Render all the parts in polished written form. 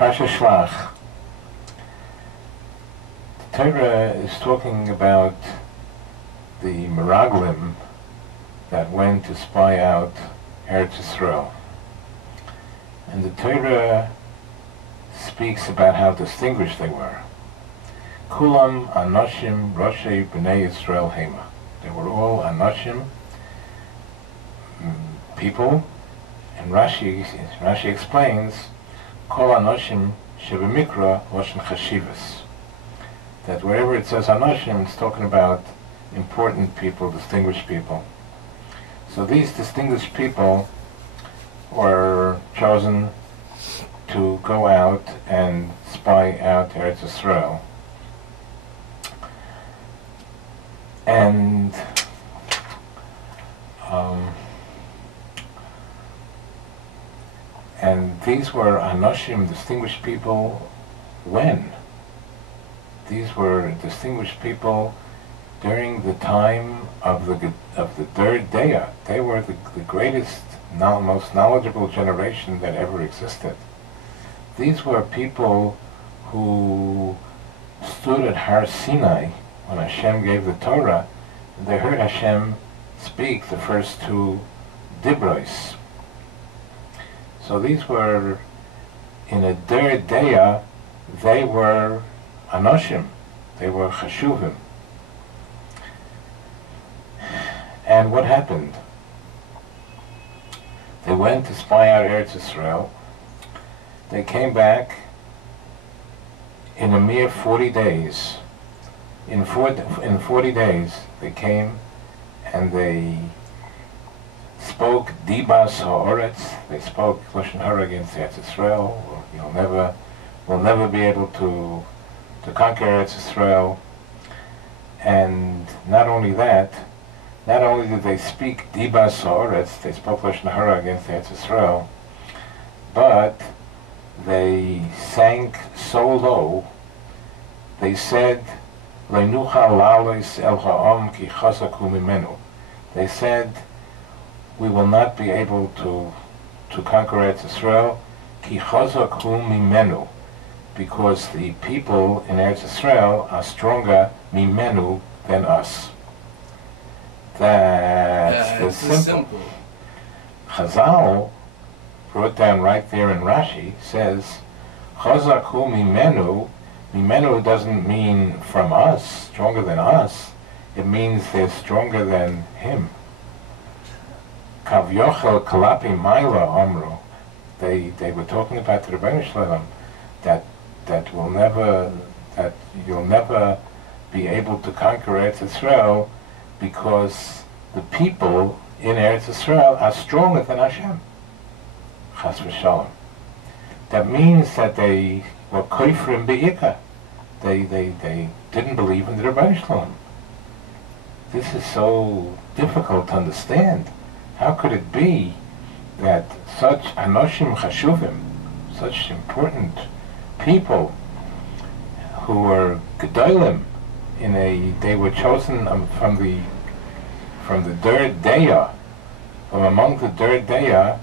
Parsha Shlach. The Torah is talking about the Meraglim that went to spy out Eretz Yisrael. And the Torah speaks about how distinguished they were. Kulam Anoshim Roshei B'nai Yisrael Hema. They were all Anoshim, people, and Rashi explains, Kol Anoshim Shebemikra Loshen Chashivas. That wherever it says Anoshim, it's talking about important people, distinguished people. So these distinguished people were chosen to go out and spy out Eretz Yisrael. And these were Anoshim, distinguished people, when? These were distinguished people during the time of the third day. They were the greatest, most knowledgeable generation that ever existed. These were people who stood at Har Sinai when Hashem gave the Torah, and they heard Hashem speak the first two Dibros. So these were, in a third day, they were Anoshim, they were Chashuvim. And what happened? They went to spy out Eretz Yisrael. They came back in a mere 40 days. In 40 days, they came and they spoke Dibas Ha'oretz. They spoke Lashon Hara against Eretz Yisrael. We'll never be able to conquer Eretz Yisrael. And not only that, not only did they speak Dibas Ha'oretz, they spoke Lashon Hara against Eretz Yisrael, but they sank so low. They said, "Leinucha la'alois el ha'om ki chazaku mimenu." They said, "We will not be able to conquer Eretz Yisrael ki chazaku mimenu," because the people in Eretz Yisrael are stronger mimenu than us. That's simple. Chazal brought down right there in Rashi, says, Chazaku mimenu. Mimenu doesn't mean from us, stronger than us. It means they're stronger than him. Kav yochel kalapi maila amru. They were talking about the Rebbeinu Shalom that you'll never be able to conquer Eretz Yisrael because the people in Eretz Yisrael are stronger than Hashem. Chas v'shalom. That means that they were koifrim be'ikah. They didn't believe in the Rebbeinu Shalom. This is so difficult to understand. How could it be that such anoshim chashuvim, such important people who were gedolim, they were chosen from the third daya, from among the third daya.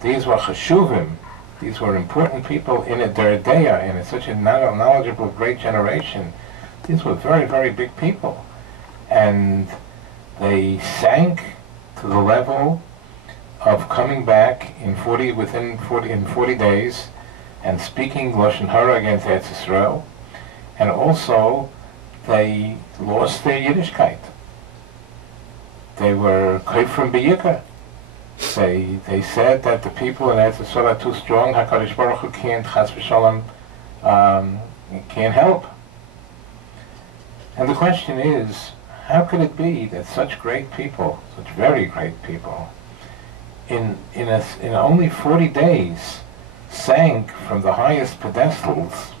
These were chashuvim. These were important people in a third daya, in such a knowledgeable, great generation. These were very, very big people, and they sank to the level of coming back in 40 days and speaking Lashon Hara against Eretz Yisrael, and also they lost their Yiddishkeit. They were koifrim b'yikah. They said that the people in Eretz Yisrael are too strong. HaKadosh Baruch Hu can't, chas v'shalom, can't help. And the question is, how could it be that such great people, such very great people, in only 40 days, sank from the highest pedestals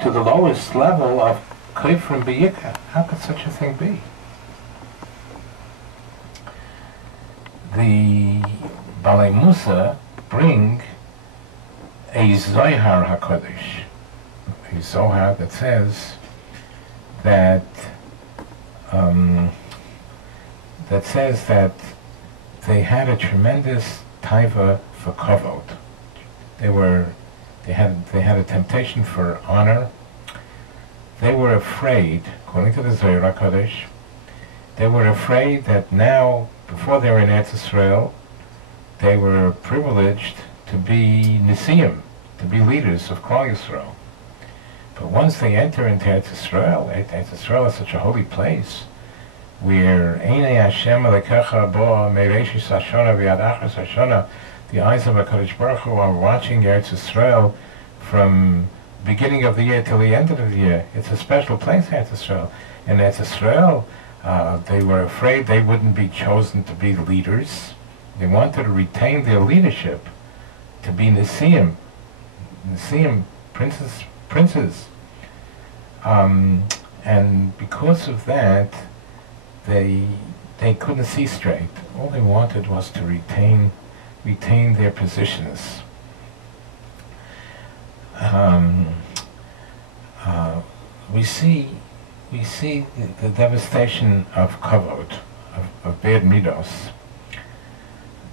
to the lowest level of koifrim b'yikah? How could such a thing be? The Balei Musa bring a Zohar HaKodesh, a Zohar that says that they had a tremendous taiva for kavod. They were They had a temptation for honor. They were afraid, according to the Zohar HaKadosh, they were afraid that now, before they were in Eretz Israel, they were privileged to be Nesiim, to be leaders of Klal Yisrael. But once they enter into Eretz Israel is such a holy place, where Einei Hashem Elokecha Bo Meireshis Hashana V'Yad Achas Hashana, the eyes of HaKadosh Baruch Hu are watching Eretz Israel from beginning of the year till the end of the year. It's a special place, Eretz Israel. And Eretz Israel, they were afraid they wouldn't be chosen to be leaders. They wanted to retain their leadership, to be Nesiim, princes. And because of that, they couldn't see straight. All they wanted was to retain their positions. We see the devastation of kavod, of bad midos,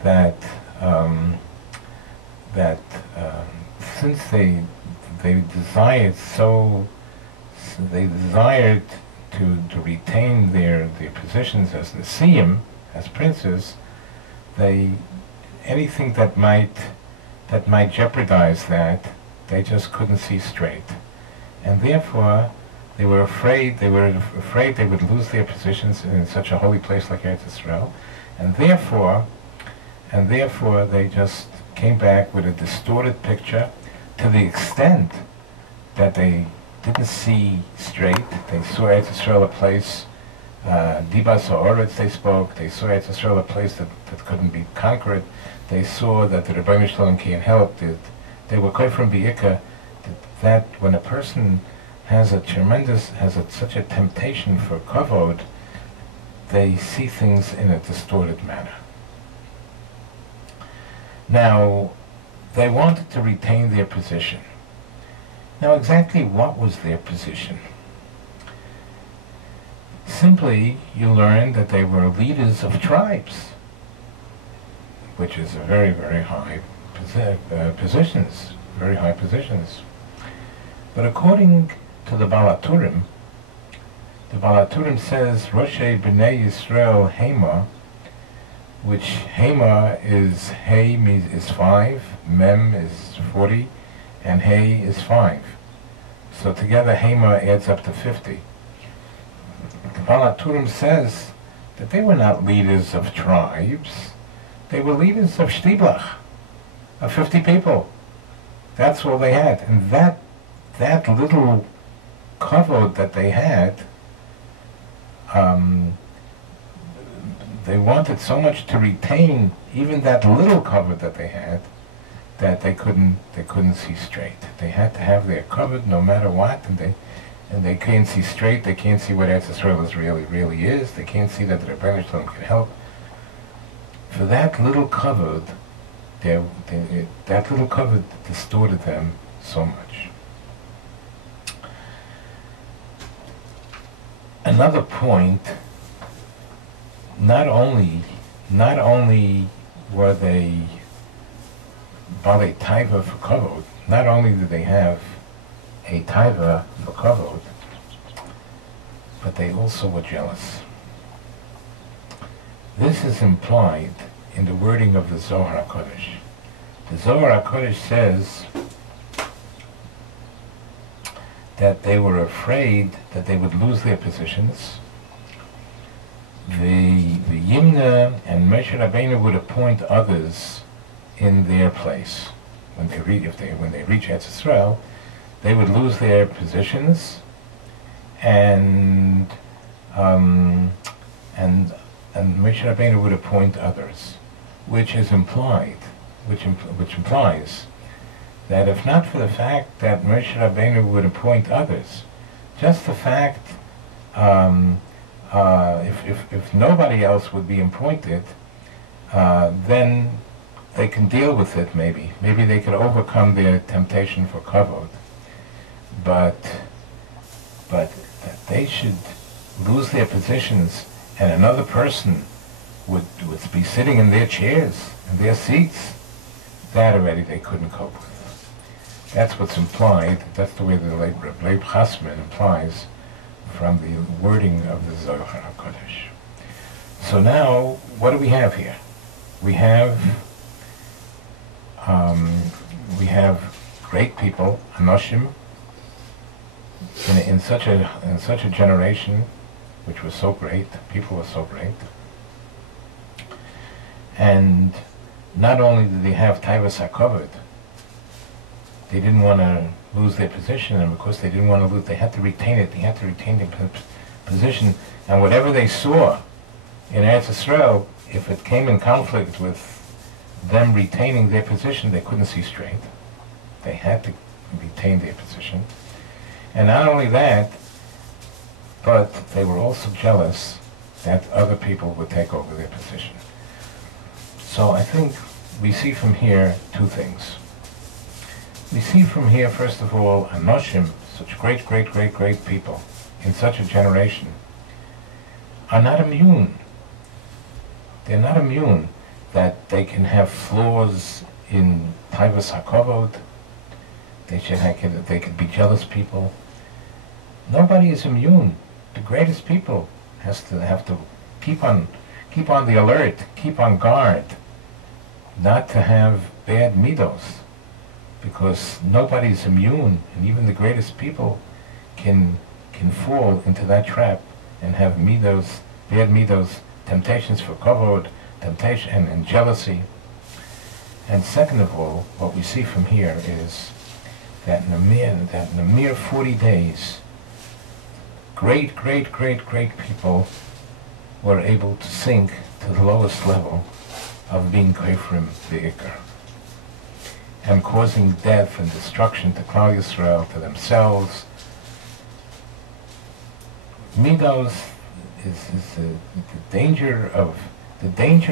that since they desired to retain their positions as Nesiim, as princes, anything that might jeopardize that, they just couldn't see straight, and therefore they were afraid they would lose their positions in such a holy place like Eretz Israel, and therefore they just came back with a distorted picture, to the extent that they didn't see straight. They saw Eretz Israel a place, Dibas Ha'oretz they spoke, they saw Eretz Israel a place that couldn't be conquered, they saw that the Rebbeinu Shalom can't help it. They were quite from Bi'ika, that when a person has such a temptation for kavod, they see things in a distorted manner. Now, they wanted to retain their position. Now, exactly what was their position? Simply, you learn that they were leaders of tribes, which is a very, very high positions, very high positions. But according to the Balaturim says Roshei B'nai Yisrael Hema, which Hema is Hey is 5, Mem is 40, and Hey is 5. So together Hema adds up to 50. The Balaturim says that they were not leaders of tribes, they were leaders of Shtiblach, of 50 people. That's all they had. And that little kavod that they had, they wanted so much to retain even that little kavod that they had, that they couldn't see straight. They had to have their kavod no matter what, and they can't see straight. They can't see what Eretz Israel really is. They can't see that the Rebbeinu Shalom can help. For that little kavod, that little kavod distorted them so much. Another point, not only were they balei taiva for kavod, not only did they have a taiva for kavod, but they also were jealous. This is implied in the wording of the Zohar HaKadosh. The Zohar HaKadosh says that they were afraid that they would lose their positions. The Yimna and Moshe Rabbeinu would appoint others in their place. When they reach Eretz Israel, they would lose their positions, and Moshe Rabbeinu would appoint others, which implies that if not for the fact that Moshe Rabbeinu would appoint others, just the fact if nobody else would be appointed, then they can deal with it. Maybe they could overcome their temptation for kavod. But that they should lose their positions and another person would be sitting in their chairs, in their seats, that already they couldn't cope with. That's what's implied. That's the way the Leib Chasman implies from the wording of the Zohar HaKodesh. So now, what do we have here? We have great people, Anoshim, in such a generation, which was so great. People were so great, and not only did they have Taivas HaKavod, they didn't want to lose their position, and because they didn't want to lose, they had to retain it. They had to retain their position, and whatever they saw in Eretz Yisrael, if it came in conflict with them retaining their position, they couldn't see straight. They had to retain their position. And not only that, but they were also jealous that other people would take over their position. So I think we see from here two things. We see from here, first of all, Anoshim, such great people in such a generation, are not immune. They're not immune that they can have flaws in Taivas HaKavod. They could be jealous people. Nobody is immune. The greatest people have to keep on the alert, keep on guard, not to have bad Midos, because nobody's immune, and even the greatest people can fall into that trap and have Midos, bad Midos, temptations for kavod, temptation and jealousy. And second of all, what we see from here is that in a mere 40 days, great people were able to sink to the lowest level of being kofrim be'ikr, and causing death and destruction to Klal Yisrael, to themselves. Midos is the danger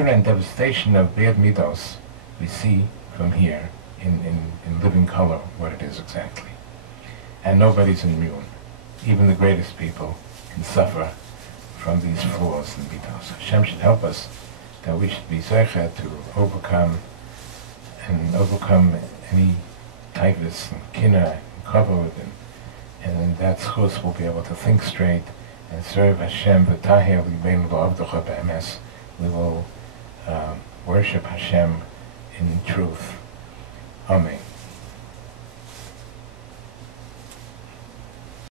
and devastation of bad Midos. We see from here in living color what it is exactly. And nobody's immune. Even the greatest people can suffer from these flaws in Midos. Hashem should help us that we should be zeicha to overcome any taivas and kina and kavod, and in that schus we'll be able to think straight and serve Hashem. V'tahei libeinu v'avdocha b'emes. We will worship Hashem in truth. Amen.